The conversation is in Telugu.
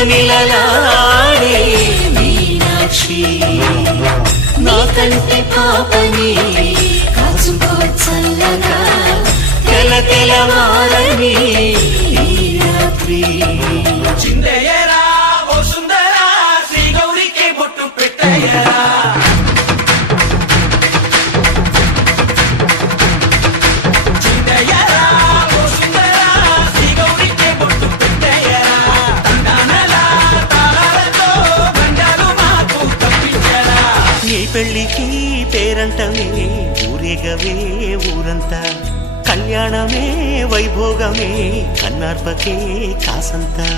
మిలమిలలాడే మీనాక్షి నా కంటి పాపని కాచుకో చల్లగా తెలవారని ఈ రాత్రి చిందయ్యరా ఓ సుందరా శ్రీ గౌరికి బొట్టు పెట్టయ్యరా పెళ్లికి పేరంటమే ఊరేగవే ఊరంతా కళ్యాణమే వైభోగమే కన్నార్పకే కాసంతా